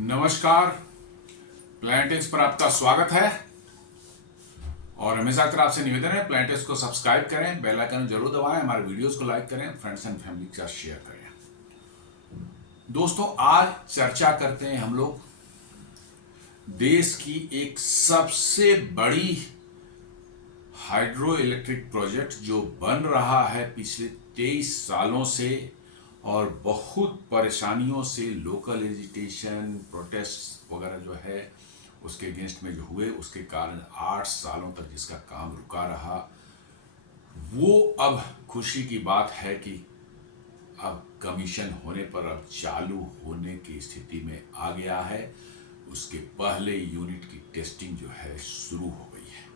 नमस्कार। प्लैनेटिक्स पर आपका स्वागत है और हमेशा की तरह आपसे निवेदन है प्लैनेटिक्स को सब्सक्राइब करें, बेल आइकन जरूर दबाएं, हमारे वीडियोस को लाइक करें, फ्रेंड्स एंड फैमिली के साथ शेयर करें। दोस्तों, आज चर्चा करते हैं हम लोग देश की एक सबसे बड़ी हाइड्रो इलेक्ट्रिक प्रोजेक्ट जो बन रहा है पिछले 23 सालों से और बहुत परेशानियों से, लोकल एजिटेशन, प्रोटेस्ट वगैरह जो है उसके अगेंस्ट में जो हुए, उसके कारण 8 सालों तक जिसका काम रुका रहा, वो अब खुशी की बात है कि अब कमीशन होने पर अब चालू होने की स्थिति में आ गया है। उसके पहले यूनिट की टेस्टिंग जो है शुरू हो गई है।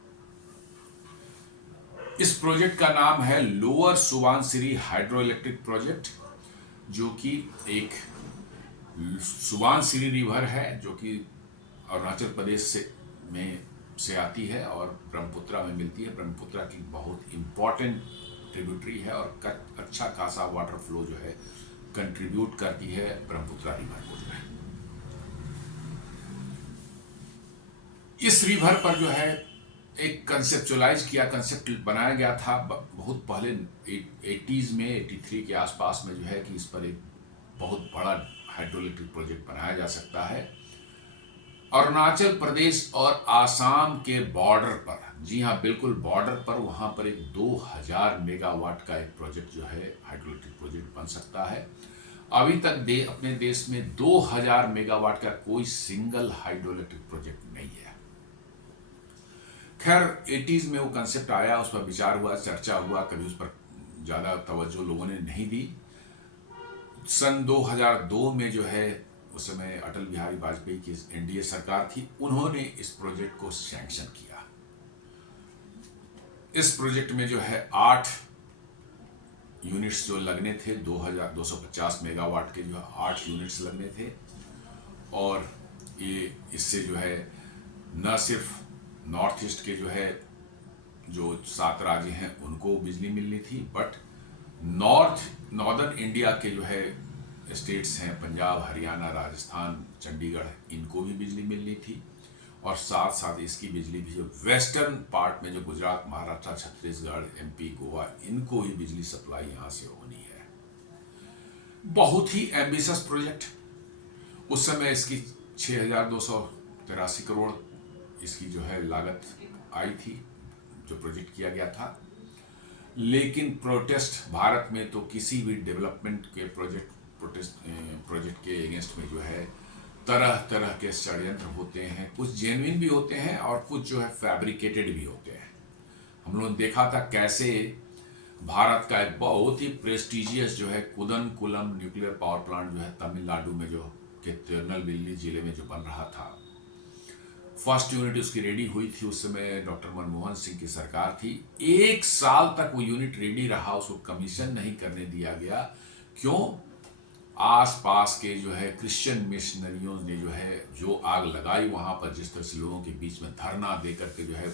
इस प्रोजेक्ट का नाम है lower Subansiri hydro electric project, जो कि एक सुबानसिरी रिवर है जो कि अरुणाचल प्रदेश से आती है और ब्रह्मपुत्रा में मिलती है। ब्रह्मपुत्रा की बहुत इंपॉर्टेंट ट्रिब्यूटरी है और अच्छा खासा वाटर फ्लो जो है कंट्रीब्यूट करती है ब्रह्मपुत्रा रिवर को जो है। इस रिवर पर जो है एक कंसेप्ट बनाया गया था बहुत पहले 80s में, 83 के आसपास में जो है कि इस पर एक बहुत बड़ा हाइड्रोइलेक्ट्रिक प्रोजेक्ट बनाया जा सकता है अरुणाचल प्रदेश और आसाम के बॉर्डर पर। जी हाँ, बिल्कुल बॉर्डर पर, वहां पर एक 2000 मेगावाट का एक प्रोजेक्ट जो है हाइड्रोइलेक्ट्रिक प्रोजेक्ट बन सकता है। अभी तक अपने देश में 2000 मेगावाट का कोई सिंगल हाइड्रोइलेक्ट्रिक प्रोजेक्ट नहीं है। खैर 80s में वो कंसेप्ट आया, उस पर विचार हुआ, चर्चा हुआ, कभी उस पर ज़्यादा तवज्जो लोगों ने नहीं दी। सन 2002 में जो है, उस समय अटल बिहारी वाजपेयी की एनडीए सरकार थी, उन्होंने इस प्रोजेक्ट को सैंक्शन किया। इस प्रोजेक्ट में जो है 8 यूनिट्स जो लगने थे, 2250 मेगावाट के जो है 8 यूनिट्स लगने थे। और ये इससे जो है न सिर्फ नॉर्थ ईस्ट के जो है जो 7 राज्य हैं उनको बिजली मिलनी थी, बट नॉर्दर्न इंडिया के जो है स्टेट्स हैं, पंजाब, हरियाणा, राजस्थान, चंडीगढ़, इनको भी बिजली मिलनी थी। और साथ साथ इसकी बिजली भी जो वेस्टर्न पार्ट में जो गुजरात, महाराष्ट्र, छत्तीसगढ़, एमपी, गोवा, इनको ही बिजली सप्लाई यहाँ से होनी है। बहुत ही एम्बिशियस प्रोजेक्ट। उस समय इसकी 6283 करोड़ इसकी जो है लागत आई थी, जो प्रोजेक्ट किया गया था। लेकिन प्रोटेस्ट भारत में तो किसी भी डेवलपमेंट के प्रोजेक्ट के अगेंस्ट में जो है तरह तरह के षड्यंत्र होते हैं। कुछ जेन्युइन भी होते हैं और कुछ जो है फैब्रिकेटेड भी होते हैं। हम लोगों ने देखा था कैसे भारत का एक बहुत ही प्रेस्टिजियस जो है कुदनकुलम न्यूक्लियर पावर प्लांट जो है तमिलनाडु में जो के तिरुनेलवेली जिले में जो बन रहा था, फर्स्ट यूनिट उसकी रेडी हुई थी। उस समय डॉक्टर मनमोहन सिंह की सरकार थी। 1 साल तक वो यूनिट रेडी रहा, उसको कमीशन नहीं करने दिया गया। क्यों? आसपास के जो है क्रिश्चियन मिशनरियों ने जो आग लगाई वहां पर, जिस तरह से लोगों के बीच में धरना देकर के जो है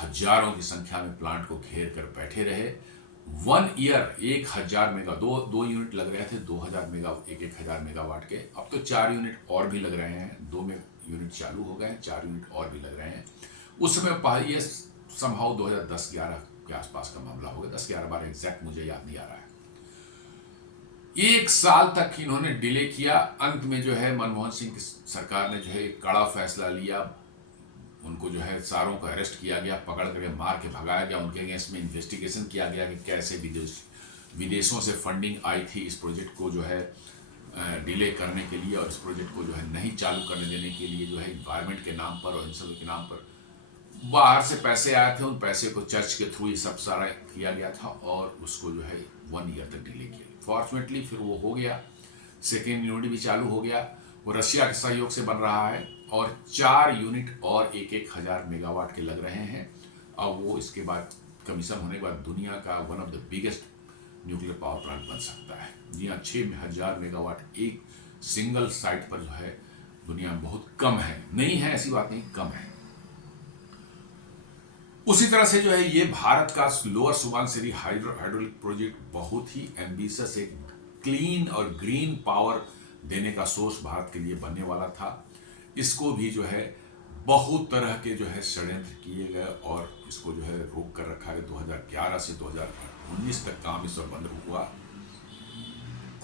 हजारों की संख्या में प्लांट को घेर कर बैठे रहे। 1 ईयर 1000 मेगा, दो यूनिट लग रहे थे, 2000 मेगा, 1000 मेगावाट के। अब तो 4 यूनिट और भी लग रहे हैं, 2 में यूनिट चालू हो गए हैं, 4 यूनिट और भी लग रहे हैं। उस समय ये संभव 2010-11 के आसपास का मामला होगा, 10-11-12 एग्जैक्ट मुझे याद नहीं आ रहा है। 1 साल तक इन्होंने डिले किया। अंत में जो है मनमोहन सिंह की सरकार ने जो है एक कड़ा फैसला लिया। उनको जो है सारों को अरेस्ट किया गया, पकड़ करके मार के भगाया गया। उनके अगेंस्ट में इन्वेस्टिगेशन किया गया कि कैसे विदेशों से फंडिंग आई थी इस प्रोजेक्ट को जो है डिले करने के लिए, और इस प्रोजेक्ट को जो है नहीं चालू करने देने के लिए जो है इन्वायरमेंट के नाम पर और इन सब के नाम पर बाहर से पैसे आए थे। उन पैसे को चर्च के थ्रू ये सब सारा किया गया था और उसको जो है 1 ईयर तक डिले किया। फॉर्चुनेटली फिर वो हो गया, सेकेंड यूनिट भी चालू हो गया। वो रशिया के सहयोग से बन रहा है और 4 यूनिट और 1000 मेगावाट के लग रहे हैं। अब वो इसके बाद कमीशन होने के बाद दुनिया का one of the biggest nuclear power plant बन सकता है। जी हाँ, 6000 मेगावाट एक सिंगल साइट पर जो है दुनिया में बहुत कम है। नहीं है ऐसी बात नहीं, कम है। उसी तरह से जो है ये भारत का लोअर सुबनसिरी हाइड्रोलिक प्रोजेक्ट बहुत ही एम्बिशियस, एक क्लीन और ग्रीन पावर देने का सोर्स भारत के लिए बनने वाला था। इसको भी जो है बहुत तरह के जो है षड्यंत्र किए गए और इसको जो है रोक कर रखा गया। 2011 से 2019 तक काम इस पर बंद हुआ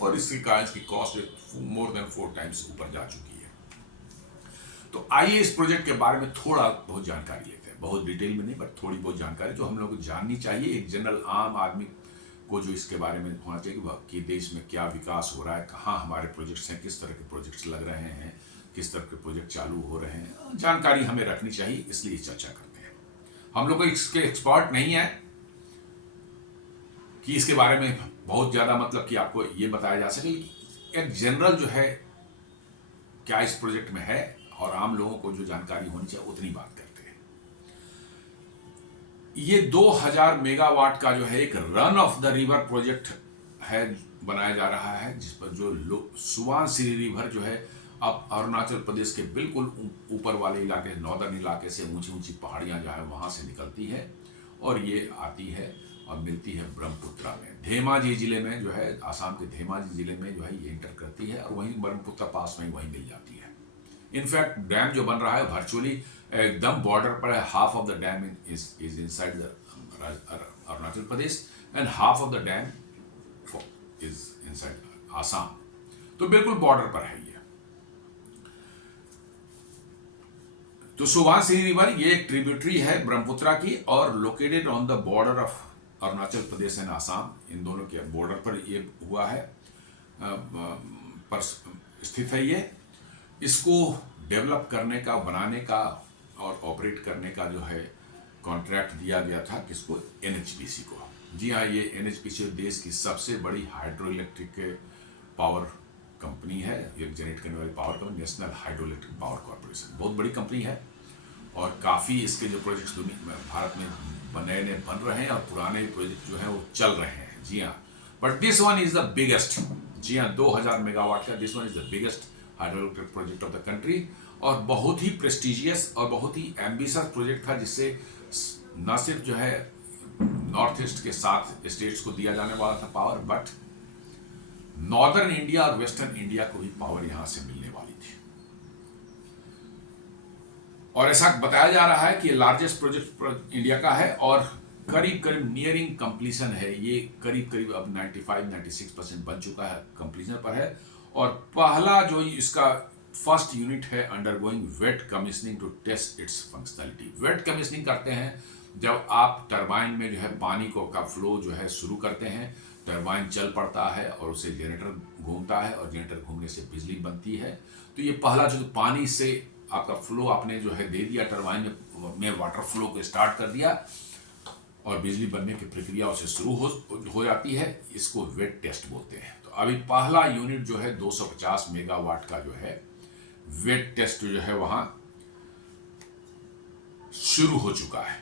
और इसके कारण इसकी कॉस्ट मोर देन 4 टाइम्स ऊपर जा चुकी है। तो आइए इस प्रोजेक्ट के बारे में थोड़ा बहुत जानकारी लेते हैं, बहुत डिटेल में नहीं बट थोड़ी बहुत जानकारी जो हम लोग को जाननी चाहिए, एक जनरल आम आदमी को जो इसके बारे में होना चाहिए कि देश में क्या विकास हो रहा है, कहाँ हमारे प्रोजेक्ट्स हैं, किस तरह के प्रोजेक्ट्स लग रहे हैं, किस तरह के प्रोजेक्ट चालू हो रहे हैं, जानकारी हमें रखनी चाहिए, इसलिए चर्चा करते हैं। हम लोग इसके एक्सपर्ट नहीं है कि इसके बारे में बहुत ज़्यादा मतलब कि आपको ये बताया जा सके, एक जनरल जो है क्या इस प्रोजेक्ट में है और आम लोगों को जो जानकारी होनी चाहिए उतनी बात करते हैं। ये 2000 मेगावाट का जो है एक run of the river project है, बनाया जा रहा है, जिस पर जो सुबानसिरी रिवर जो है अब अरुणाचल प्रदेश के बिल्कुल ऊपर वाले इलाके, नॉर्दर्न इलाके से ऊंची ऊंची पहाड़ियां जो है वहां से निकलती है और ये आती है और मिलती है ब्रह्मपुत्रा में, धेमाजी जिले में जो है, आसाम के धेमाजी जिले में जो है ये इंटर करती है और वहीं ब्रह्मपुत्रा पास में वहीं मिल जाती है। इनफैक्ट डैम जो बन रहा है वर्चुअली एकदम बॉर्डर पर है, half of the dam is inside the Arunachal Pradesh and half of the dam is inside Assam, तो बिल्कुल बॉर्डर पर है ये। तो सुबानसिरी रिवर ये एक ट्रिब्यूटरी है ब्रह्मपुत्रा की और located on the border of Arunachal Pradesh and Assam, इन दोनों के बॉर्डर पर ये हुआ है, पर स्थित है ये। इसको डेवलप करने का, बनाने का और ऑपरेट करने का जो है कॉन्ट्रैक्ट दिया गया था किसको, एनएचपीसी को। जी हाँ, ये एनएचपीसी देश की सबसे बड़ी हाइड्रो इलेक्ट्रिक पावर कंपनी है, ये जनरेट करने वाली power company, national hydro electric power corporation, बहुत बड़ी कंपनी है और काफ़ी इसके जो प्रोजेक्ट्स भारत में नए नए बन रहे हैं और पुराने प्रोजेक्ट जो हैं वो चल रहे हैं। जी हाँ, but this one is the biggest. जी हाँ, 2000 मेगावाट का this one is the biggest hydro electric project of the country और बहुत ही प्रेस्टिजियस और बहुत ही एम्बिशियस प्रोजेक्ट था, जिससे न सिर्फ जो है नॉर्थ ईस्ट के 7 स्टेट्स को दिया जाने वाला था पावर, बट नॉर्दर्न इंडिया और वेस्टर्न इंडिया को भी पावर यहां से मिलने वाली थी। और ऐसा बताया जा रहा है कि ये लार्जेस्ट प्रोजेक्ट इंडिया का है और करीब करीब नियरिंग कंप्लीशन है, ये करीब करीब अब 95-96% बन चुका है, कंप्लीशन पर है। और पहला जो इसका फर्स्ट यूनिट है undergoing wet commissioning to test its functionality. Wet commissioning करते हैं जब आप टरबाइन में जो है पानी का फ्लो जो है शुरू करते हैं, टरबाइन चल पड़ता है और उसे जनरेटर घूमता है और जनरेटर घूमने से बिजली बनती है। तो ये पहला जो पानी से आपका फ्लो आपने जो है दे दिया, टरबाइन में वाटर फ्लो को स्टार्ट कर दिया और बिजली बनने की प्रक्रिया उसे शुरू हो जाती है, इसको वेट टेस्ट बोलते हैं। तो अभी पहला यूनिट जो है 250 मेगावाट का जो है वेट टेस्ट जो है वहां शुरू हो चुका है।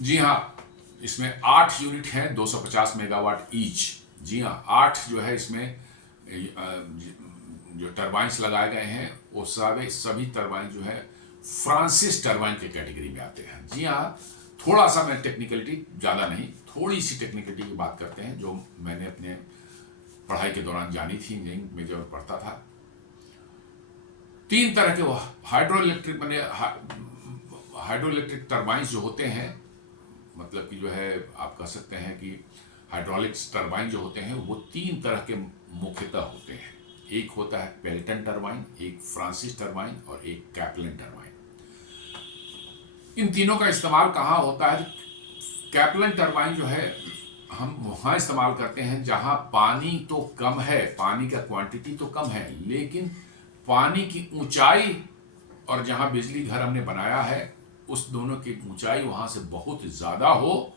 जी हाँ, इसमें 8 यूनिट हैं 250 मेगावाट ईच। जी हाँ, 8 जो है इसमें जो टरबाइंस लगाए गए हैं वो सभी टरबाइन जो है फ्रांसिस टरबाइन के कैटेगरी में आते हैं। जी हाँ, थोड़ा सा मैं टेक्निकलिटी, ज़्यादा नहीं, थोड़ी सी टेक्निकलिटी की बात करते हैं जो मैंने अपने पढ़ाई के दौरान जानी थी, इंजीनियरिंग में जब पढ़ता था। 3 तरह के हाइड्रो इलेक्ट्रिक टरबाइंस जो होते हैं, मतलब कि जो है आप कह सकते हैं कि हाइड्रोलिक्स टरबाइन जो होते हैं वो 3 तरह के मुख्यतः होते हैं। एक होता है पेल्टन टरबाइन, एक फ्रांसिस टरबाइन और एक कैपलन टरबाइन। इन तीनों का इस्तेमाल कहाँ होता है? कैपलन टरबाइन जो है हम वहाँ इस्तेमाल करते हैं जहाँ पानी तो कम है, पानी का क्वांटिटी तो कम है, लेकिन पानी की ऊंचाई और जहाँ बिजली घर हमने बनाया है उस दोनों की ऊंचाई वहाँ से बहुत ज़्यादा हो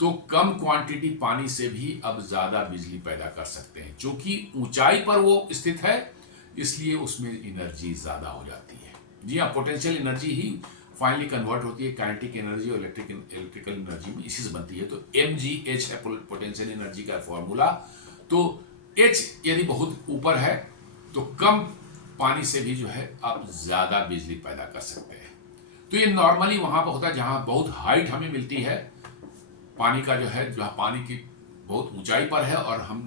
तो कम क्वांटिटी पानी से भी अब ज़्यादा बिजली पैदा कर सकते हैं। क्योंकि ऊंचाई पर वो स्थित है इसलिए उसमें एनर्जी ज़्यादा हो जाती है। जी हाँ, पोटेंशियल एनर्जी ही फाइनली कन्वर्ट होती है काइनेटिक एनर्जी और इलेक्ट्रिकल एनर्जी में, इसी से बनती है। तो mgh है पोटेंशियल एनर्जी का फॉर्मूला। तो h यदि बहुत ऊपर है तो कम पानी से भी जो है आप ज़्यादा बिजली पैदा कर सकते हैं। तो ये नॉर्मली वहाँ पर होता है जहाँ बहुत हाइट हमें मिलती है पानी का, जो है जहाँ पानी की बहुत ऊंचाई पर है और हम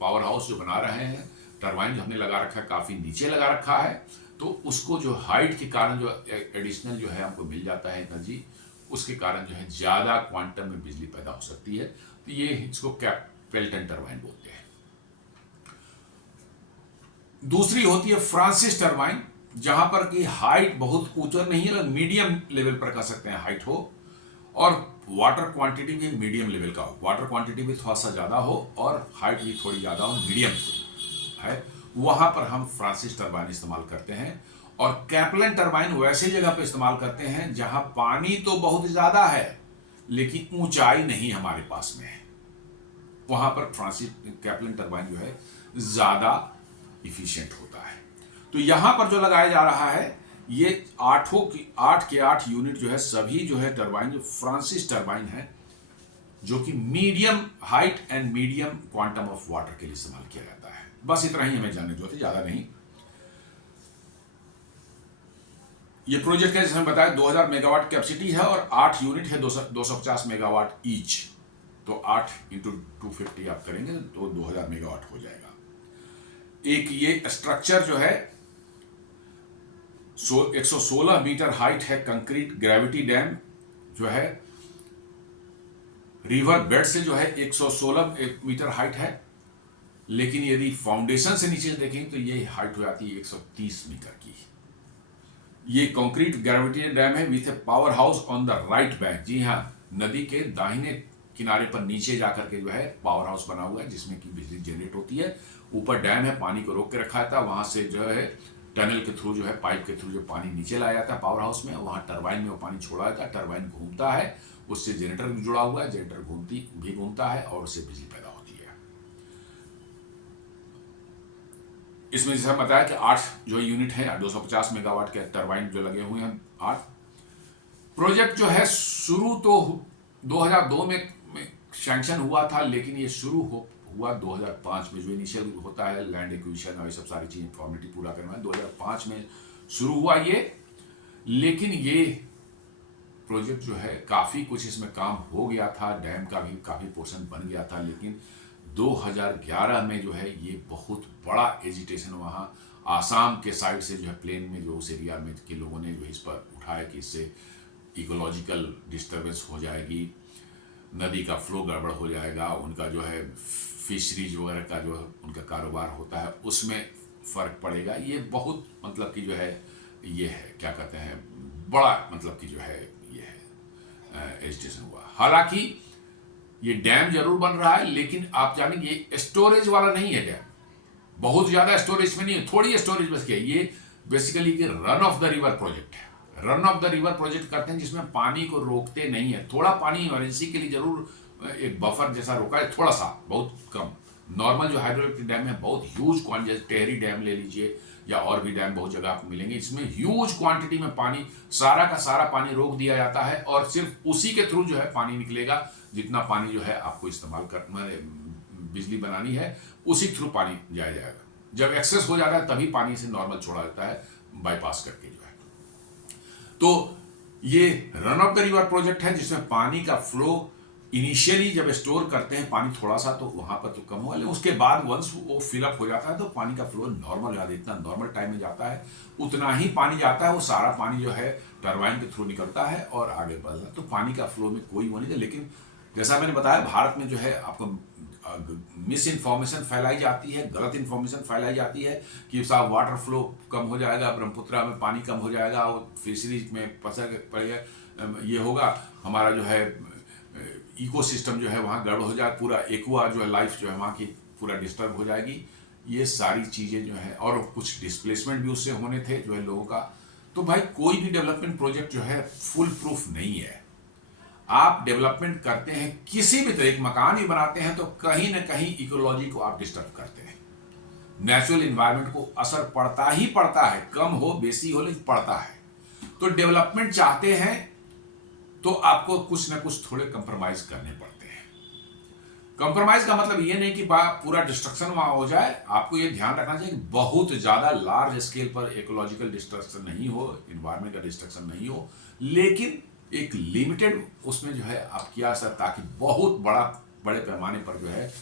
पावर हाउस जो बना रहे हैं टरबाइन जो हमने लगा रखा है काफ़ी नीचे लगा रखा है, तो उसको जो हाइट के कारण जो एडिशनल जो है हमको मिल जाता है एनर्जी, उसके कारण जो है ज़्यादा क्वांटम में बिजली पैदा हो सकती है। तो ये इसको पेल्टन टरबाइन बोलते हैं। दूसरी होती है फ्रांसिस टरबाइन, जहां पर की हाइट बहुत ऊंचा नहीं है, मीडियम लेवल पर कह सकते हैं हाइट हो, और वाटर क्वांटिटी भी मीडियम लेवल का हो, वाटर क्वांटिटी भी थोड़ा सा ज़्यादा हो और हाइट भी थोड़ी ज़्यादा हो, मीडियम है, वहां पर हम फ्रांसिस टरबाइन इस्तेमाल करते हैं। और कैप्लन टरबाइन वैसे जगह पर इस्तेमाल करते हैं जहां पानी तो बहुत ज़्यादा है लेकिन ऊंचाई नहीं हमारे पास में है, वहां पर फ्रांसिस कैप्लन टरबाइन जो है ज़्यादा इफिशिएंट होता है। तो यहां पर जो लगाया जा रहा है ये 8 के 8 यूनिट जो है सभी जो है टरबाइन जो फ्रांसिस टरबाइन है, जो कि medium height and medium quantum of water के लिए इस्तेमाल किया जाता है। बस इतना ही हमें जानने जो थे, ज्यादा नहीं। ये प्रोजेक्ट का जैसे हमने बताया 2000 मेगावाट कैपेसिटी है और 8 यूनिट है 250 मेगावाट ईच, तो 8 इंटू 250 आप करेंगे तो 2000 मेगावाट हो जाएगा। एक ये स्ट्रक्चर जो है 116 मीटर हाइट है, कंक्रीट ग्रेविटी डैम जो है रिवर बेड से जो है 116 मीटर हाइट है, लेकिन यदि फाउंडेशन से नीचे देखें तो ये हाइट हो जाती है 130 मीटर की। ये कंक्रीट ग्रेविटी डैम है with a power house on the right bank. जी हाँ, नदी के दाहिने किनारे पर नीचे जाकर के जो है पावर हाउस बना हुआ है जिसमें कि बिजली जनरेट होती है। ऊपर डैम है, पानी को रोक के रखा था, वहां से जो है टनल के थ्रू जो है पाइप के थ्रू जो पानी नीचे लाया जाता है पावर हाउस में, वहां टरबाइन में वो पानी छोड़ा जाता है, टरबाइन घूमता है, उससे जनरेटर भी जुड़ा हुआ है, जनरेटर घूमता है और उससे बिजली पैदा होती है। इसमें जैसे बताया कि 8 जो यूनिट है 250 मेगावाट के टरबाइन जो लगे हुए हैं 8। प्रोजेक्ट जो है शुरू तो 2002 में सैंक्शन हुआ था, लेकिन ये शुरू हुआ 2005 में। जो इनिशियल होता है लैंड एक्विजिशन और ये सब सारी चीजें फॉर्मेलिटी पूरा करना है, 2005 में शुरू हुआ ये। लेकिन ये प्रोजेक्ट जो है काफी कुछ इसमें काम हो गया था, डैम का भी काफी पोर्शन बन गया था, लेकिन 2011 में जो है ये बहुत बड़ा एजिटेशन वहाँ आसाम के साइड से जो है प्लेन में जो उस एरिया में के लोगों ने जो इस पर उठाया कि इससे इकोलॉजिकल डिस्टर्बेंस हो जाएगी, नदी का फ्लो गड़बड़ हो जाएगा, उनका जो है फिशरीज वगैरह का जो उनका कारोबार होता है उसमें फ़र्क पड़ेगा। ये बहुत मतलब कि जो है ये है क्या कहते हैं बड़ा मतलब कि जो है ये है एजिटेशन हुआ। हालांकि ये डैम जरूर बन रहा है, लेकिन आप जानेंगे ये स्टोरेज वाला नहीं है डैम, बहुत ज़्यादा स्टोरेज में नहीं है, थोड़ी स्टोरेज बस किया। ये बेसिकली कि run of the river project है, run of the river project करते हैं जिसमें पानी को रोकते नहीं है। थोड़ा पानी इमरजेंसी के लिए जरूर एक बफर जैसा रोका है, थोड़ा सा, बहुत कम। नॉर्मल जो हाइड्रोइलेक्ट्रिक डैम है बहुत ह्यूज क्वांटिटी, जैसे टेहरी डैम ले लीजिए या और भी डैम बहुत जगह आपको मिलेंगे, इसमें ह्यूज क्वांटिटी में पानी, सारा का सारा पानी रोक दिया जाता है और सिर्फ उसी के थ्रू जो है पानी निकलेगा, जितना पानी जो है आपको इस्तेमाल कर बिजली बनानी है उसी थ्रू पानी जाएगा। जब एक्सेस हो जाता है तभी पानी से नॉर्मल छोड़ा जाता है बाईपास करके जो है। तो ये run of the river project है जिसमें पानी का फ्लो इनिशियली जब स्टोर करते हैं पानी थोड़ा सा तो वहां पर तो कम होगा, लेकिन उसके बाद वंस वो फिलअप हो जाता है तो पानी का फ्लो नॉर्मल जाता है, इतना नॉर्मल टाइम में जाता है उतना ही पानी जाता है, वो सारा पानी जो है टरबाइन के थ्रू निकलता है और आगे बढ़ता है। तो पानी का फ्लो में कोई वो नहीं है। लेकिन जैसा मैंने बताया भारत में जो है आपको मिस इन्फॉर्मेशन फैलाई जाती है, गलत इन्फॉर्मेशन फैलाई जाती है कि साहब वाटर फ्लो कम हो जाएगा, ब्रह्मपुत्रा में पानी कम हो जाएगा और फिशरीज में पसर पड़ेगा, ये होगा, हमारा जो है इकोसिस्टम जो है वहाँ गड़बड़ हो जाए, पूरा एक्वा जो है लाइफ जो है वहाँ की पूरा डिस्टर्ब हो जाएगी। ये सारी चीज़ें जो है और कुछ डिस्प्लेसमेंट भी उससे होने थे जो है लोगों का। तो भाई कोई भी डेवलपमेंट प्रोजेक्ट जो है फुल प्रूफ नहीं है। आप डेवलपमेंट करते हैं किसी भी तरह, मकान भी बनाते हैं तो कहीं ना कहीं इकोलॉजी को आप डिस्टर्ब करते हैं, नेचुरल इन्वायरमेंट को असर पड़ता ही पड़ता है, कम हो बेसी हो लेकिन पड़ता है। तो डेवलपमेंट चाहते हैं तो आपको कुछ ना कुछ थोड़े कंप्रोमाइज करने पड़ते हैं। कंप्रोमाइज का मतलब ये नहीं कि पूरा डिस्ट्रक्शन वहां हो जाए, आपको ये ध्यान रखना चाहिए कि बहुत ज्यादा लार्ज स्केल पर इकोलॉजिकल डिस्ट्रक्शन नहीं हो, इन्वायरमेंट का डिस्ट्रक्शन नहीं हो, लेकिन एक लिमिटेड उसमें जो है आप किया सकते ताकि बहुत बड़े पैमाने पर जो है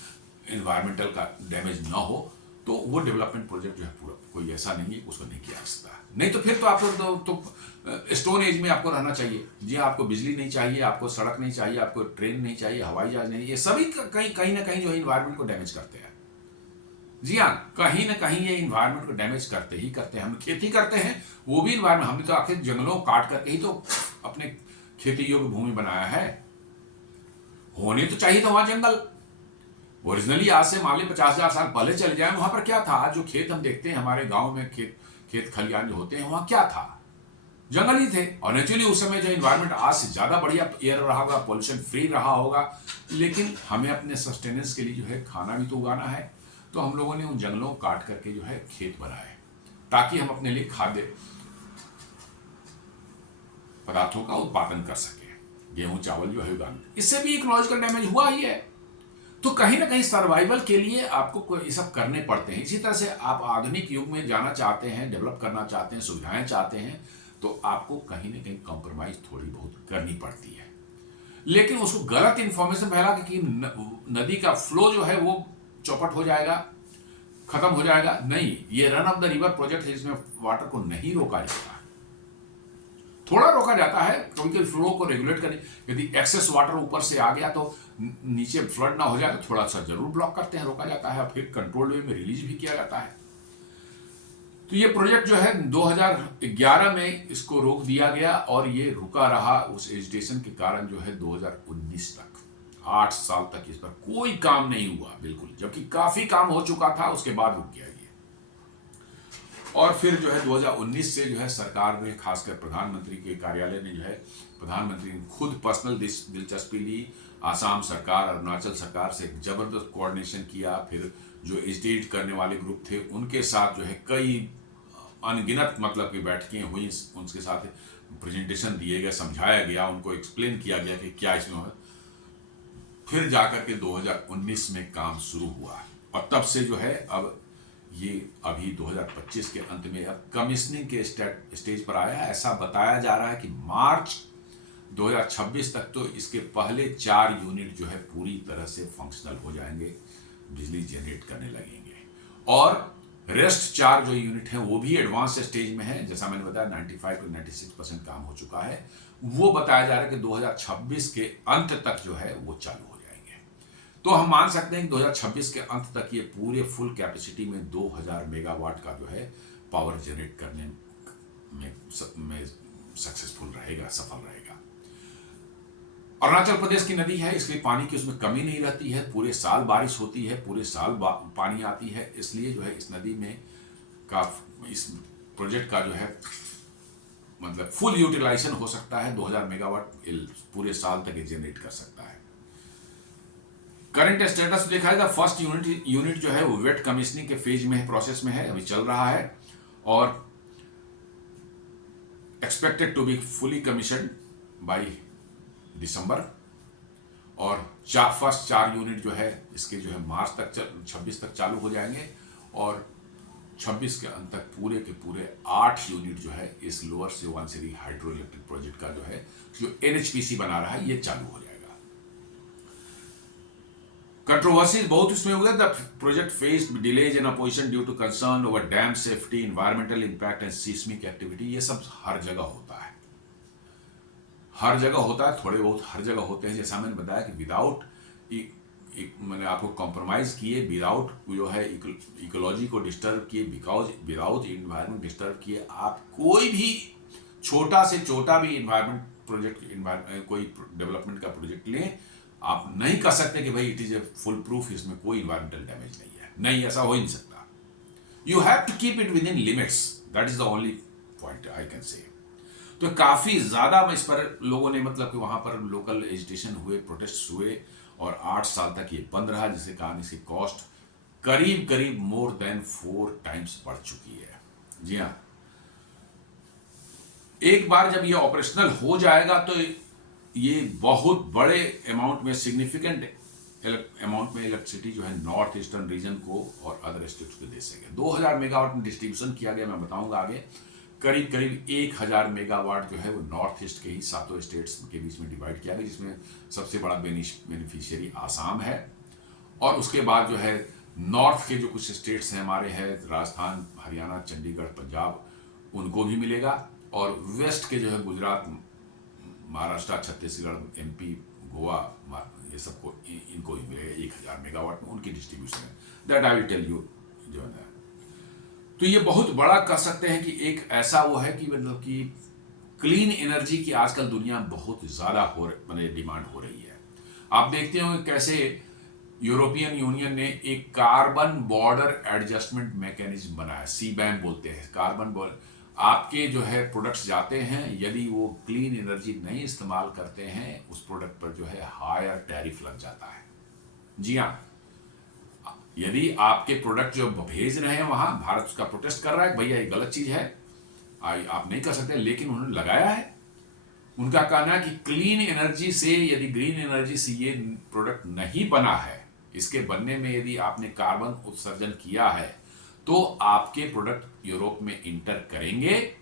इन्वायरमेंटल का डैमेज ना हो। तो वो डेवलपमेंट प्रोजेक्ट जो है पूरा कोई ऐसा नहीं है उसको नहीं किया जा सकता। नहीं तो फिर तो आपको तो स्टोन एज में आपको रहना चाहिए। जी हाँ, आपको बिजली नहीं चाहिए, आपको सड़क नहीं चाहिए, आपको ट्रेन नहीं चाहिए, हवाई जहाज नहीं, ये सभी कहीं ना कहीं जो है इन्वायरमेंट को डैमेज करते हैं। जी हाँ, कहीं ना कहीं ये इन्वायरमेंट को डैमेज करते ही करते हैं। हम खेती करते हैं, वो भी इन्वायरमेंट, हमने तो आखिर जंगलों काट करके ही तो अपने खेती योग्य भूमि बनाया है। होने तो चाहिए था वहां जंगल ओरिजिनली। आज से मान ली 50,000 साल पहले चले जाए, वहां पर क्या था? जो खेत हम देखते हैं हमारे गांव में, खेत खलियान जो होते हैं, वहां क्या था? जंगल ही थे। और नेचुरली उस समय जो इन्वायरमेंट आज से ज्यादा बढ़िया एयर रहा होगा, पोल्यूशन फ्री रहा होगा। लेकिन हमें अपने सस्टेनेंस के लिए जो है खाना भी तो उगाना है, तो हम लोगों ने उन जंगलों को काट करके जो है खेत बनाए, ताकि हम अपने लिए खाद्य पदार्थों का उत्पादन कर सके, गेहूं चावल जो है उगाना। इससे भी इकोलॉजिकल डैमेज हुआ ही है। तो कहीं ना कहीं सर्वाइवल के लिए आपको ये सब करने पड़ते हैं। इसी तरह से आप आधुनिक युग में जाना चाहते हैं, डेवलप करना चाहते हैं, सुविधाएं चाहते हैं, तो आपको कहीं ना कहीं कॉम्प्रोमाइज थोड़ी बहुत करनी पड़ती है। लेकिन उसको गलत इंफॉर्मेशन फैला कि नदी का फ्लो जो है वो चौपट हो जाएगा, खत्म हो जाएगा, नहीं। ये run of the river project है जिसमें वाटर को नहीं रोका जाता है, थोड़ा रोका जाता है क्योंकि फ्लो को रेगुलेट करने। यदि एक्सेस वाटर ऊपर से आ गया तो नीचे फ्लड ना हो जाए तो थोड़ा सा जरूर ब्लॉक करते हैं, रोका जाता है, फिर कंट्रोल वे में रिलीज भी किया जाता है। तो ये प्रोजेक्ट जो है 2011 में इसको रोक दिया गया और ये रुका रहा उस एजिटेशन के कारण जो है 2019 तक, 8 साल तक इस पर कोई काम नहीं हुआ बिल्कुल, जबकि काफी काम हो चुका था। उसके बाद रुक गया ये। और फिर जो है 2019 से जो है सरकार ने, खासकर प्रधानमंत्री के कार्यालय ने जो है, प्रधानमंत्री ने खुद पर्सनल दिलचस्पी ली। आसाम सरकार, अरुणाचल सरकार से जबरदस्त कोऑर्डिनेशन किया। फिर जो एजिटेट करने वाले ग्रुप थे उनके साथ जो है कई अनगिनत मतलब की बैठकें हुई, उनके साथ प्रेजेंटेशन दिए गए, समझाया गया, उनको एक्सप्लेन किया गया कि क्या इसमें हो। फिर जाकर के 2019 में काम शुरू हुआ और तब से जो है अब ये अभी 2025 के अंत में अब कमीशनिंग के स्टेज पर आया। ऐसा बताया जा रहा है कि मार्च 2026 तक तो इसके पहले 4 यूनिट जो है पूरी तरह से फंक्शनल हो जाएंगे, बिजली जनरेट करने लगेंगे। और रेस्ट 4 जो यूनिट हैं वो भी एडवांस स्टेज में है। जैसा मैंने बताया 95 to 96% काम हो चुका है। वो बताया जा रहा है कि 2026 के अंत तक जो है वो चालू हो जाएंगे। तो हम मान सकते हैं कि 2026 के अंत तक ये पूरे फुल कैपेसिटी में 2000 मेगावाट का जो है पावर जनरेट करने में सक्सेसफुल रहेगा, सफल रहेगा। अरुणाचल प्रदेश की नदी है, इसलिए पानी की उसमें कमी नहीं रहती है। पूरे साल बारिश होती है, पूरे साल पानी आती है, इसलिए जो है इस नदी में इस प्रोजेक्ट का जो है मतलब फुल यूटिलाइजेशन हो सकता है। 2000 मेगावाट पूरे साल तक जनरेट कर सकता है। करंट स्टेटस देखा जाए, फर्स्ट यूनिट जो है वो वेट कमीशनिंग के फेज में है, प्रोसेस में है, अभी चल रहा है और expected to be fully commission by December. और फर्स्ट 4 यूनिट जो है इसके जो है मार्च तक 26 तक चालू हो जाएंगे और 26 के अंत तक पूरे के पूरे 8 यूनिट जो है इस lower Subansiri hydro electric project का जो है जो एनएचपीसी बना रहा है ये चालू हो जाएगा। कंट्रोवर्सी बहुत इसमें हो गया। The project faced delays in opposition due to concern over dam safety, environmental impact and seismic activity. ये सब हर जगह होता है, हर जगह होता है, थोड़े बहुत हर जगह होते हैं। जैसा मैंने बताया कि विदाउट मैंने आपको कॉम्प्रोमाइज किए, विदाउट जो है इकोलॉजी को डिस्टर्ब किए, बिकॉज विदाउट इन्वायरमेंट डिस्टर्ब किए, आप कोई भी छोटा से छोटा भी इन्वायरमेंट प्रोजेक्ट, कोई डेवलपमेंट का प्रोजेक्ट लें, आप नहीं कह सकते कि भाई it is a full proof, इसमें कोई इन्वायरमेंटल डैमेज नहीं है। नहीं, ऐसा हो ही नहीं सकता। You have to keep it within limits, that is the only point I can say. तो काफी ज्यादा इस पर लोगों ने मतलब कि वहां पर लोकल एजिटेशन हुए, प्रोटेस्ट हुए और 8 साल तक ये बंद रहा, जिसके कारण इसकी कॉस्ट करीब करीब मोर देन 4 टाइम्स बढ़ चुकी है। जी हाँ, एक बार जब ये ऑपरेशनल हो जाएगा तो ये बहुत बड़े अमाउंट में, सिग्निफिकेंट अमाउंट में इलेक्ट्रिसिटी जो है नॉर्थ ईस्टर्न रीजन को और अदर स्टेट्स को दे सकेगा। 2000 मेगावाट में डिस्ट्रीब्यूशन किया गया, मैं बताऊंगा आगे। करीब करीब 1000 मेगावाट जो है वो नॉर्थ ईस्ट के ही 7 स्टेट्स के बीच में डिवाइड किया गया, जिसमें सबसे बड़ा बेनिफिशियरी आसाम है। और उसके बाद जो है नॉर्थ के जो कुछ स्टेट्स हैं हमारे हैं, राजस्थान, हरियाणा, चंडीगढ़, पंजाब, उनको भी मिलेगा। और वेस्ट के जो है गुजरात, महाराष्ट्र, छत्तीसगढ़, एमपी, गोवा, ये सबको इनको भी मिलेगा 1000 मेगावाट में, उनकी डिस्ट्रीब्यूशन है। That I will tell you जो है। तो ये बहुत बड़ा कर सकते हैं कि एक ऐसा वो है कि मतलब कि क्लीन एनर्जी की आजकल दुनिया में बहुत ज़्यादा डिमांड हो रही है। आप देखते होंगे कैसे यूरोपियन यूनियन ने एक कार्बन बॉर्डर एडजस्टमेंट मैकेनिज्म बनाया, सीबैम बोलते हैं। कार्बन बॉर्डर, आपके जो है प्रोडक्ट्स जाते हैं, यदि वो क्लीन एनर्जी नहीं इस्तेमाल करते हैं, उस प्रोडक्ट पर जो है हायर टैरिफ लग जाता है। जी हाँ, यदि आपके प्रोडक्ट जो भेज रहे हैं वहां, भारत उसका प्रोटेस्ट कर रहा है, भैया ये गलत चीज है, आप नहीं कर सकते, लेकिन उन्होंने लगाया है। उनका कहना है कि क्लीन एनर्जी से, यदि ग्रीन एनर्जी से ये प्रोडक्ट नहीं बना है, इसके बनने में यदि आपने कार्बन उत्सर्जन किया है, तो आपके प्रोडक्ट यूरोप में इंटर करेंगे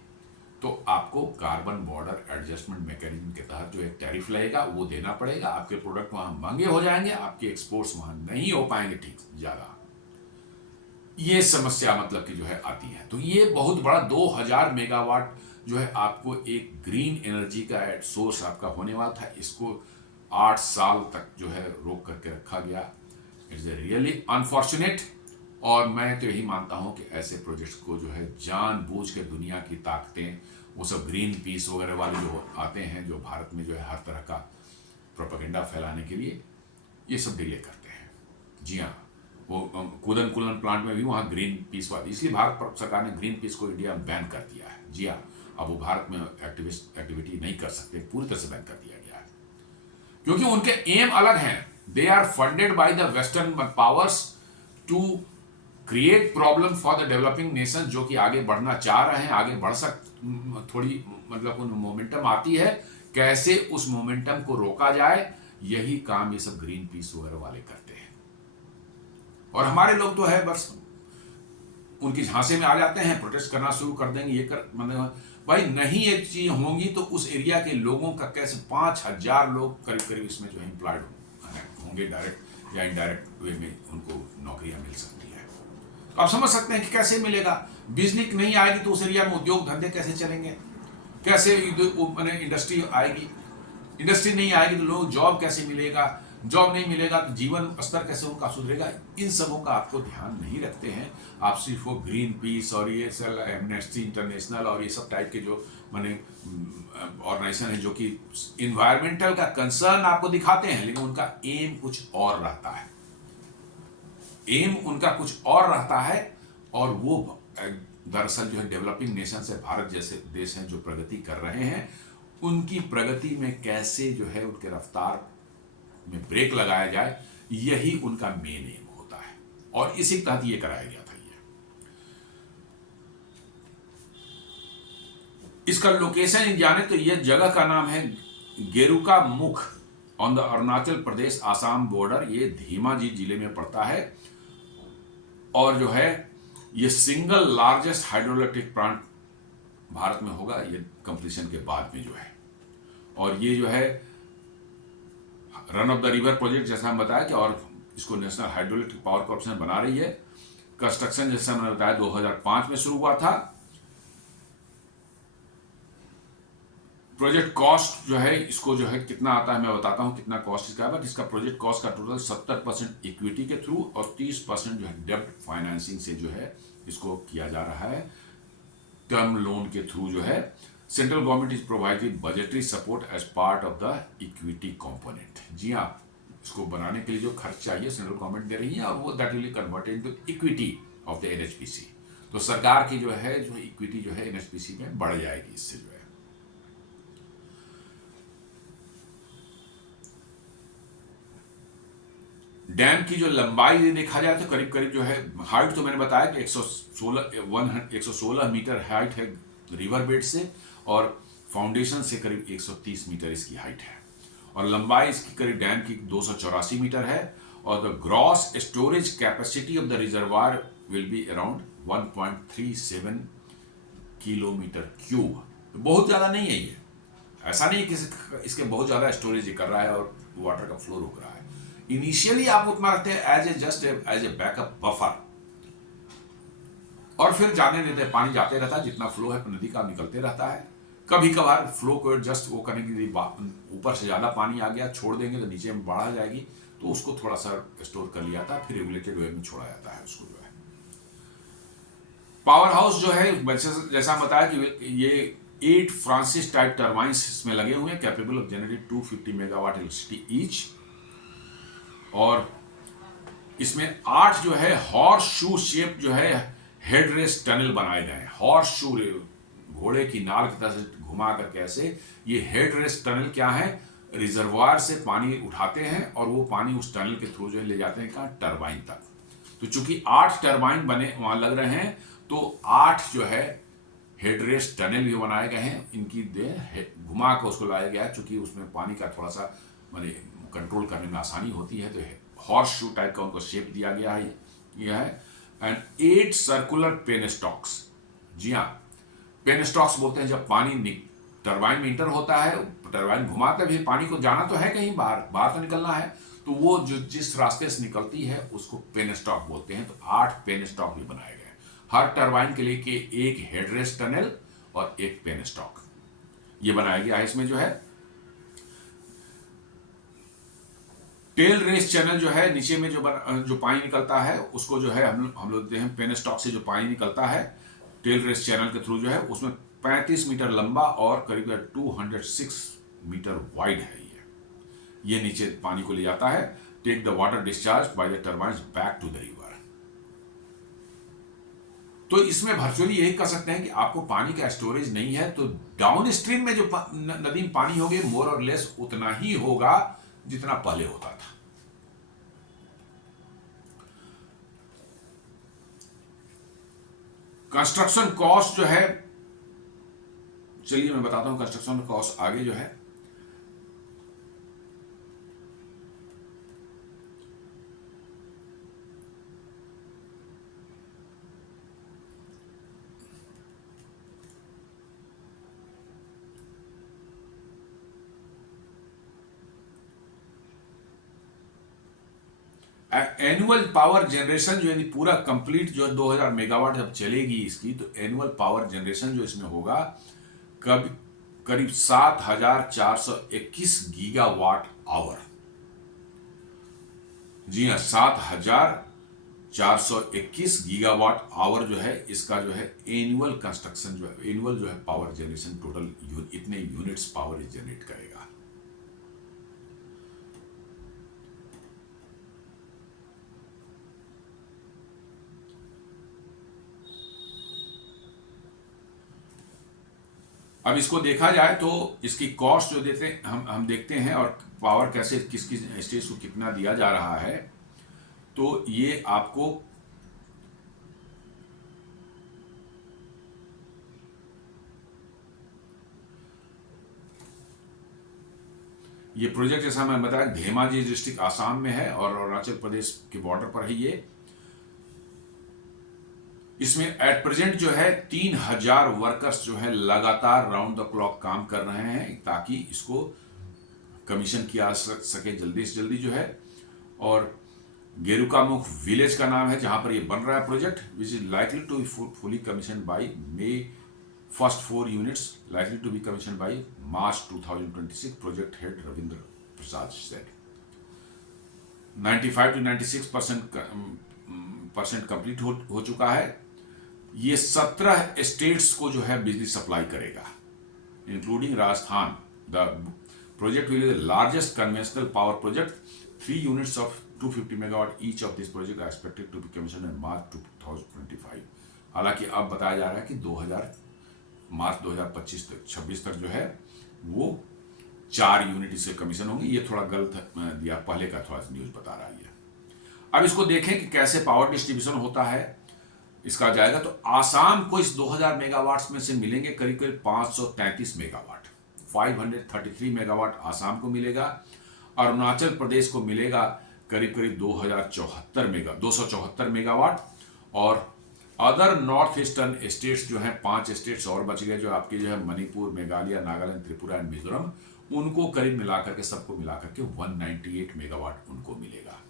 तो आपको कार्बन बॉर्डर एडजस्टमेंट मैकेनिज्म के तहत जो एक टैरिफ लगेगा वो देना पड़ेगा। आपके प्रोडक्ट वहां महंगे हो जाएंगे, आपके एक्सपोर्ट्स वहां नहीं हो पाएंगे ठीक ज्यादा। ये समस्या मतलब कि जो है आती है। तो ये बहुत बड़ा 2000 मेगावाट जो है आपको एक ग्रीन एनर्जी का सोर्स आपका होने वाला था, इसको 8 साल तक जो है रोक करके रखा गया। It's a really unfortunate. और मैं तो यही मानता हूं कि ऐसे प्रोजेक्ट्स को जो है जानबूझ के दुनिया की ताकतें, वो सब ग्रीन पीस वगैरह वाले जो आते हैं, जो भारत में जो है हर तरह का प्रोपेगेंडा फैलाने के लिए, ये सब डिले करते हैं। जी हाँ, वो कूदन कुलन प्लांट में भी वहाँ ग्रीन पीस वाली, इसलिए भारत सरकार ने ग्रीन पीस को इंडिया में बैन कर दिया है। जी हाँ, अब वो भारत में एक्टिविटी नहीं कर सकते, पूरी तरह से बैन कर दिया गया है, क्योंकि उनके एम अलग हैं। They are funded by the western powers to create problem for the developing nation, जो कि आगे बढ़ना चाह रहे हैं, आगे बढ़ थोड़ी मतलब उन मोमेंटम आती है, कैसे उस मोमेंटम को रोका जाए, यही काम ये सब ग्रीन पीस वगैरह वाले करते हैं। और हमारे लोग तो है बस उनकी झांसे में आ जाते हैं, प्रोटेस्ट करना शुरू कर देंगे, ये कर मतलब भाई नहीं ये चीज होंगी तो उस एरिया के लोगों का कैसे 5000 लोग करीब करीब इसमें जो है एम्प्लॉयड होंगे, डायरेक्ट या इनडायरेक्ट वे में उनको नौकरियां मिल सकती है। तो आप समझ सकते हैं कि कैसे मिलेगा। बिजली नहीं आएगी तो उस एरिया में उद्योग धंधे कैसे चलेंगे, कैसे इंडस्ट्री आएगी, इंडस्ट्री नहीं आएगी तो लोग जॉब कैसे मिलेगा, जॉब नहीं मिलेगा तो जीवन स्तर कैसे उनका सुधरेगा। इन सबों का आपको ध्यान नहीं रखते हैं। आप सिर्फ वो ग्रीन पीस और ये सब एमनेस्टी इंटरनेशनल और ये सब टाइप के जो ऑर्गेनाइजेशन है जो कि इन्वायरमेंटल का कंसर्न आपको दिखाते हैं, लेकिन उनका एम कुछ और रहता है। एम उनका कुछ और रहता है, और वो दरअसल जो है डेवलपिंग नेशन से, भारत जैसे देश हैं जो प्रगति कर रहे हैं, उनकी प्रगति में कैसे जो है उनके रफ्तार में ब्रेक लगाया जाए, यही उनका मेन एम होता है। और इसी तहत ये कराया गया था। इसका लोकेशन जाने तो यह जगह का नाम है गेरुका मुख on the Arunachal Pradesh Assam border. ये धेमाजी जिले में पड़ता है, और जो है ये single largest hydroelectric plant Bharat में होगा, ये कंप्लीशन के बाद में जो है। और ये जो है run of the river project जैसा हम बताया कि, और इसको नेशनल हाइड्रोइलेक्ट्रिक पावर कॉर्पोरेशन बना रही है। कंस्ट्रक्शन जैसा मैंने बताया 2005 में शुरू हुआ था। प्रोजेक्ट कॉस्ट जो है इसको जो है कितना आता है मैं बताता हूं कितना कॉस्ट इसका है। इसका प्रोजेक्ट कॉस्ट का टोटल 70% इक्विटी के थ्रू और 30% जो है डेब्ट फाइनेंसिंग से जो है इसको किया जा रहा है, टर्म लोन के थ्रू जो है। Central government is providing budgetary support as part of the equity component. जी हाँ, इसको बनाने के लिए जो खर्च चाहिए सेंट्रल गवर्नमेंट दे रही है, और वो that will converted into equity of the NHPC. तो सरकार की जो है इक्विटी जो है एनएचपीसी में बढ़ जाएगी इससे जो है। डैम की जो लंबाई देखा जाए तो करीब करीब जो है, हाइट तो मैंने बताया कि 116 मीटर हाइट है रिवर बेड से, और फाउंडेशन से करीब 130 मीटर इसकी हाइट है, और लंबाई इसकी करीब डैम की 284 मीटर है। और the gross storage capacity of the reservoir will be around 1.37 kilometre cube. बहुत ज़्यादा नहीं है ये, ऐसा नहीं कि इसके बहुत ज़्यादा स्टोरेज कर रहा है और वाटर का फ्लो रुक रहा है। इनिशियली आप उतना रखते हैं एज ए बैकअप बफर, और फिर जाने देते हैं, पानी जाते रहता है, जितना फ्लो है नदी का निकलते रहता है। कभी कभार फ्लो को जस्ट वो करने के लिए ऊपर से ज़्यादा पानी आ गया, छोड़ देंगे तो नीचे में बढ़ा जाएगी, तो उसको थोड़ा सा स्टोर कर लिया जाता है, फिर रेगुलेटेड वे में छोड़ा जाता है उसको जो है। पावर हाउस जो है जैसा बताया कि ये 8 फ्रांसिस टाइप टर्बाइंस इसमें लगे हुए हैं, capable of generate 250 megawatt electricity each, और इसमें 8 जो है हॉर्स शू शेप जो है हेड रेस्ट टनल बनाए गए हैं। हॉर्स शू, घोड़े की नाल की तरह से घुमा करके ऐसे, ये हेड रेस्ट टनल क्या है, रिजर्वायर से पानी उठाते हैं और वो पानी उस टनल के थ्रू जो है ले जाते हैं कहाँ, टरबाइन तक। तो चूंकि 8 टरबाइन बने वहां लग रहे हैं, तो 8 जो है हेड रेस्ट टनल भी बनाए गए हैं, इनकी घुमा कर उसको लाया गया है, चूंकि उसमें पानी का थोड़ा सा माने कंट्रोल करने में आसानी होती है, तो हॉर्स शू टाइप का उनको शेप दिया गया है। यह है एंड 8 सर्कुलर पेनस्टॉक्स। जी हाँ, पेनस्टॉक्स बोलते हैं जब पानी टरबाइन में इंटर होता है, टरबाइन घुमाते भी पानी को जाना तो है कहीं बाहर तो निकलना है, तो वो जो जिस रास्ते से निकलती है उसको पेनस्टॉक बोलते हैं। तो 8 पेनस्टॉक भी बनाए गए, हर टरबाइन के लिए के एक हेडरेस्ट टनल और एक पेनस्टॉक ये बनाया गया है। इसमें जो है टेल रेस चैनल जो है नीचे में जो पानी निकलता है उसको जो है हम लोग देखते हैं, पेनस्टॉक से जो पानी निकलता है टेल रेस चैनल के थ्रू जो है, उसमें 35 मीटर लंबा और करीब 206 मीटर वाइड है। ये नीचे पानी को ले जाता है, take the water discharge by the turbines back to the river. तो इसमें वर्चुअली यही कर सकते हैं कि आपको पानी का स्टोरेज नहीं है तो डाउन स्ट्रीम में जो नदी में पानी होगी मोर और लेस उतना ही होगा जितना पहले होता था। कंस्ट्रक्शन कॉस्ट जो है, चलिए मैं बताता हूं कंस्ट्रक्शन कॉस्ट आगे जो है। एनुअल पावर जनरेशन जो है पूरा कंप्लीट जो 2000 मेगावाट जब चलेगी इसकी, तो एनुअल पावर जनरेशन जो इसमें होगा करीब 7421 गीगावाट आवर। जी हाँ, 7421 गीगावाट आवर जो है इसका जो है एनुअल कंस्ट्रक्शन जो है, एनुअल जो है पावर जनरेशन टोटल इतने यूनिट्स पावर जनरेट करेगा। अब इसको देखा जाए तो इसकी कॉस्ट जो देते हम देखते हैं और पावर कैसे किस किस स्टेज को कितना दिया जा रहा है, तो ये आपको ये प्रोजेक्ट जैसा मैं बताया धेमाजी डिस्ट्रिक्ट आसाम में है और अरुणाचल प्रदेश के बॉर्डर पर है ये। इसमें एट प्रेजेंट जो है 3000 वर्कर्स जो है लगातार राउंड द क्लॉक काम कर रहे हैं ताकि इसको कमीशन किया सके जल्दी से जल्दी जो है। और गेरुकामुख विलेज का नाम है जहां पर ये बन रहा है project, which is likely to be fully commission by May first 4 units likely to be commission by March 2026, project head Ravindra Prasad said. 95 to 96% complete हो चुका है। ये 17 स्टेट्स को जो है बिजली सप्लाई करेगा including Rajasthan. The project will be the largest conventional power project. 3 units of 250 megawatt each of this project are expected to be commission in March 2025। हालांकि अब बताया जा रहा है कि मार्च 2025 तक 26 तक जो है वो 4 यूनिट इससे कमीशन होंगी। ये थोड़ा गलत दिया, पहले का थोड़ा न्यूज बता रहा है। अब इसको देखें कि कैसे पावर डिस्ट्रीब्यूशन होता है इसका जाएगा, तो आसाम को इस 2000 मेगावाट्स में से मिलेंगे करीब करीब 533 मेगावाट। 533 मेगावाट आसाम को मिलेगा। अरुणाचल प्रदेश को मिलेगा करीब करीब 274 मेगावाट। और अदर नॉर्थ ईस्टर्न स्टेट्स जो हैं 5 स्टेट्स और बच गए जो आपके जो है मणिपुर, मेघालय, नागालैंड, त्रिपुरा एंड मिजोरम, उनको करीब मिलाकर के, सबको मिलाकर के 198 मेगावाट उनको मिलेगा।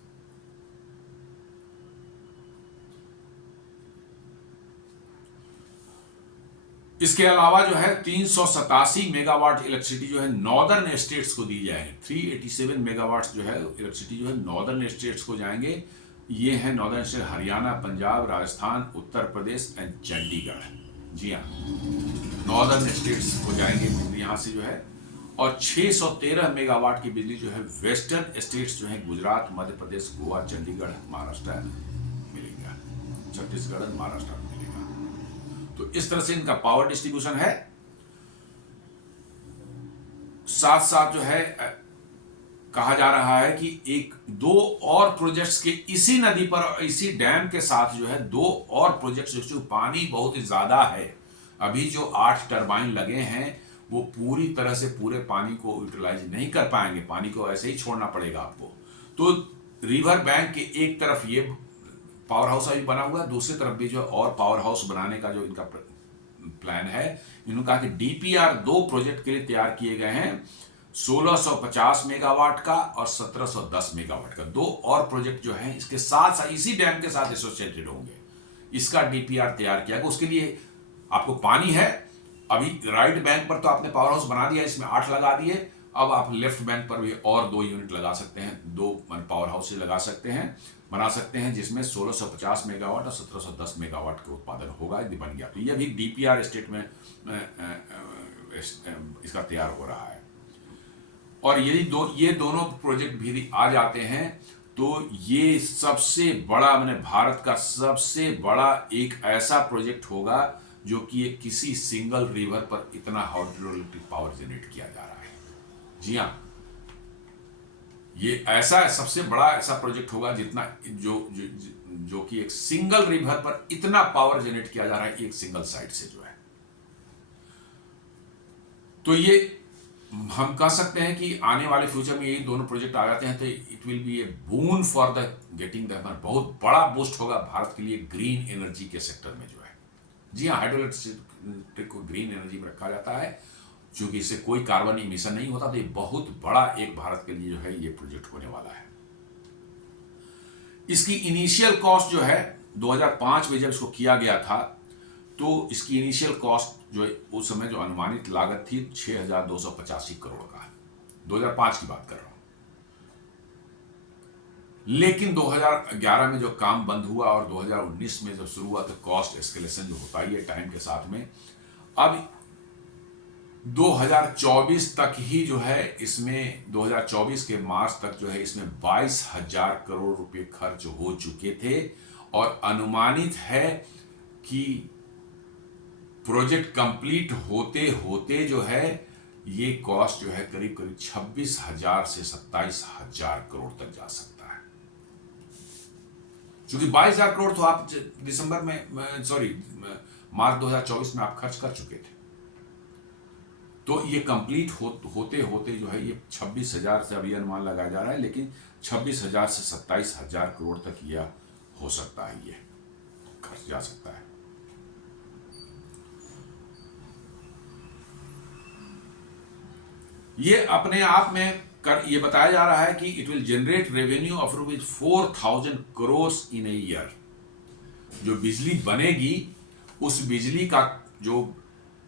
इसके अलावा जो है 387 मेगावाट इलेक्ट्रिसिटी जो है नॉर्दर्न स्टेट्स को दी जाएंगे। 387 मेगावाट जो है इलेक्ट्रिसिटी जो है नॉर्दर्न स्टेट्स को जाएंगे। ये है northern state, Haryana, Punjab, Rajasthan, Uttar Pradesh and Chandigarh. जी हाँ, नॉर्दर्न स्टेट्स को जाएंगे बिजली यहाँ से जो है। और 613 मेगावाट की बिजली जो है वेस्टर्न स्टेट्स जो है गुजरात, मध्य प्रदेश, गोवा, चंडीगढ़, महाराष्ट्र मिलेगा, छत्तीसगढ़, महाराष्ट्र मिलेगा। तो इस तरह से इनका पावर डिस्ट्रीब्यूशन है। साथ साथ जो है कहा जा रहा है कि एक दो और प्रोजेक्ट्स के इसी नदी पर, इसी डैम के साथ जो है दो और प्रोजेक्ट्स, जो पानी बहुत ही ज्यादा है, अभी जो 8 टरबाइन लगे हैं वो पूरी तरह से पूरे पानी को यूटिलाइज नहीं कर पाएंगे, पानी को ऐसे ही छोड़ना पड़ेगा आपको। तो रिवर बैंक के एक तरफ ये पावर हाउस अभी बना हुआ है, दूसरी तरफ भी जो और पावर हाउस बनाने का जो इनका प्लान है। इन्होंने कहा कि डीपीआर 2 प्रोजेक्ट के लिए तैयार किए गए हैं, 1650 मेगावाट का और 1710 मेगावाट का। दो और प्रोजेक्ट जो है इसके साथ साथ इसी डैम के साथ एसोसिएटेड होंगे। इसका डीपीआर तैयार किया गया। उसके लिए आपको पानी है, अभी राइट बैंक पर तो आपने पावर हाउस बना दिया, इसमें 8 लगा दिए, अब आप लेफ्ट बैंक पर भी और 2 यूनिट लगा सकते हैं, 2 पावर हाउस लगा सकते हैं, बना सकते हैं, जिसमें 1650 मेगावाट और 1710 मेगावाट का उत्पादन होगा यदि बन गया तो। ये भी डीपीआर स्टेट में इसका तैयार हो रहा है। और यदि ये दोनों प्रोजेक्ट भी आ जाते हैं तो ये सबसे बड़ा, मैंने भारत का सबसे बड़ा एक ऐसा प्रोजेक्ट होगा जो कि एक किसी सिंगल रिवर पर इतना हाइड्रोइलेक्ट्रिक पावर जनरेट किया जा रहा है। जी हाँ, ये ऐसा सबसे बड़ा ऐसा प्रोजेक्ट होगा जितना जो कि एक सिंगल रिवर पर इतना पावर जनरेट किया जा रहा है एक सिंगल साइट से जो है। तो ये हम कह सकते हैं कि आने वाले फ्यूचर में ये दोनों प्रोजेक्ट आ जाते हैं तो it will be A boon for the getting the, बहुत बड़ा बूस्ट होगा भारत के लिए ग्रीन एनर्जी के सेक्टर में जो है। जी हाँ, हाइड्रोइलेक्ट्रिक को ग्रीन एनर्जी में रखा जाता है क्योंकि इससे कोई कार्बन इमिशन नहीं होता। तो ये बहुत बड़ा एक भारत के लिए जो है ये प्रोजेक्ट होने वाला है। इसकी इनिशियल कॉस्ट जो है 2005 में जब इसको किया गया था तो इसकी इनिशियल कॉस्ट जो है उस समय जो अनुमानित लागत थी 6285 करोड़ का, 2005 की बात कर रहा हूं। लेकिन 2011 में जो काम बंद हुआ और 2019 में जो शुरू हुआ तो कॉस्ट एस्केलेशन जो होता ही है टाइम के साथ में, अब 2024 तक ही जो है इसमें 2024 के मार्च तक जो है इसमें 22,000 करोड़ रुपए खर्च हो चुके थे। और अनुमानित है कि प्रोजेक्ट कंप्लीट होते होते जो है ये कॉस्ट जो है करीब करीब 26,000 से 27,000 करोड़ तक जा सकता है। क्योंकि 22,000 करोड़ तो आप दिसंबर में मार्च 2024 में आप खर्च कर चुके थे। तो ये कंप्लीट होते होते जो है ये 26,000 से अभी अनुमान लगाया जा रहा है, लेकिन 26,000 से 27,000 करोड़ तक यह हो सकता है, ये खर्च जा सकता है। ये अपने आप में ये बताया जा रहा है कि it will generate revenue of rupees 4,000 crore in a year. जो बिजली बनेगी उस बिजली का जो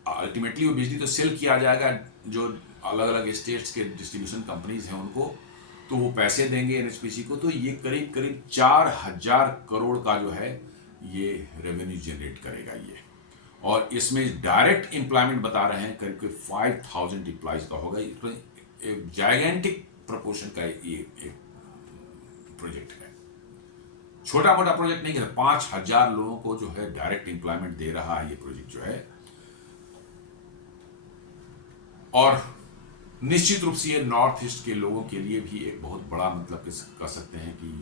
अल्टीमेटली वो बिजली तो सेल किया जाएगा जो अलग अलग स्टेट्स के डिस्ट्रीब्यूशन कंपनीज हैं उनको, तो वो पैसे देंगे एनएचपीसी को। तो ये करीब करीब 4,000 करोड़ का जो है ये रेवेन्यू जनरेट करेगा ये। और इसमें डायरेक्ट एम्प्लॉयमेंट बता रहे हैं करीब करीब 5,000 एम्प्लॉयज का होगा। एक जायगेंटिक प्रोपोर्शन का ये प्रोजेक्ट है, छोटा मोटा प्रोजेक्ट नहीं है। 5,000 लोगों को जो है डायरेक्ट एम्प्लॉयमेंट दे रहा है ये प्रोजेक्ट जो है। और निश्चित रूप से ये नॉर्थ ईस्ट के लोगों के लिए भी एक बहुत बड़ा मतलब कह सकते हैं कि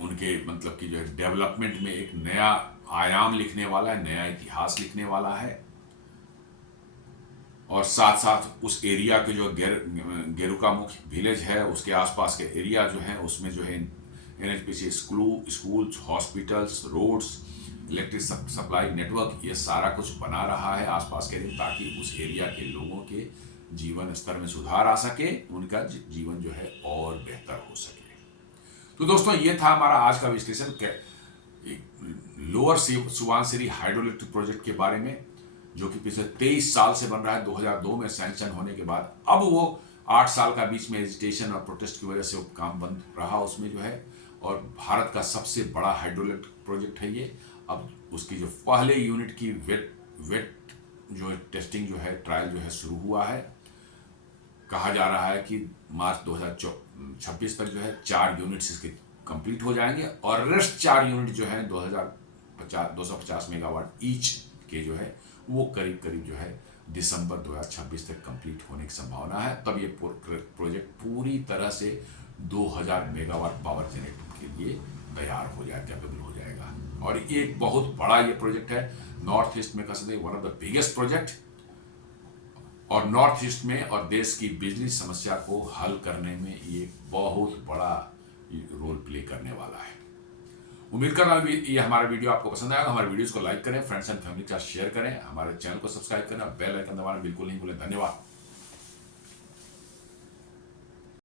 उनके मतलब कि जो है डेवलपमेंट में एक नया आयाम लिखने वाला है, नया इतिहास लिखने वाला है। और साथ साथ उस एरिया के जो गेरुकामुख विलेज है उसके आसपास के एरिया जो है उसमें जो है NHPC schools, hospitals, roads, electric supply network ये सारा कुछ बना रहा है आसपास के लिए, ताकि उस एरिया के लोगों के जीवन स्तर में सुधार आ सके, उनका जीवन जो है और बेहतर हो सके। तो दोस्तों, ये था हमारा आज का विश्लेषण lower Subansiri hydro electric project के बारे में, जो कि पिछले 23 साल से बन रहा है। 2002 में सैंक्शन होने के बाद अब वो 8 साल का बीच में एजिटेशन और प्रोटेस्ट की वजह से वो काम बंद रहा उसमें जो है, और भारत का सबसे बड़ा हाइड्रो इलेक्ट्रिक प्रोजेक्ट है ये। अब उसकी जो पहले यूनिट की वेट जो टेस्टिंग जो है, ट्रायल जो है शुरू हुआ है। कहा जा रहा है कि मार्च 2026 तक जो है 4 यूनिट्स इसके कंप्लीट हो जाएंगे, और रेस्ट 4 यूनिट जो है 250 मेगावाट ईच के जो है वो करीब करीब जो है दिसंबर 2026 तक कंप्लीट होने की संभावना है। तब ये प्रोजेक्ट पूरी तरह से 2000 मेगावाट पावर जनरेट के लिए तैयार हो जाएगा, कैपेबल हो जाएगा। और एक बहुत बड़ा ये प्रोजेक्ट है, नॉर्थ ईस्ट में consider one of the biggest project, और नॉर्थ ईस्ट में और देश की बिजली समस्या को हल करने में ये बहुत बड़ा रोल प्ले करने वाला है। उम्मीद कर रहा हूँ ये हमारा वीडियो आपको पसंद आएगा। हमारे वीडियोस को लाइक करें, फ्रेंड्स एंड फैमिली के साथ शेयर करें, हमारे चैनल को सब्सक्राइब करें और बेल आइकन दबाना बिल्कुल नहीं भूलें। धन्यवाद।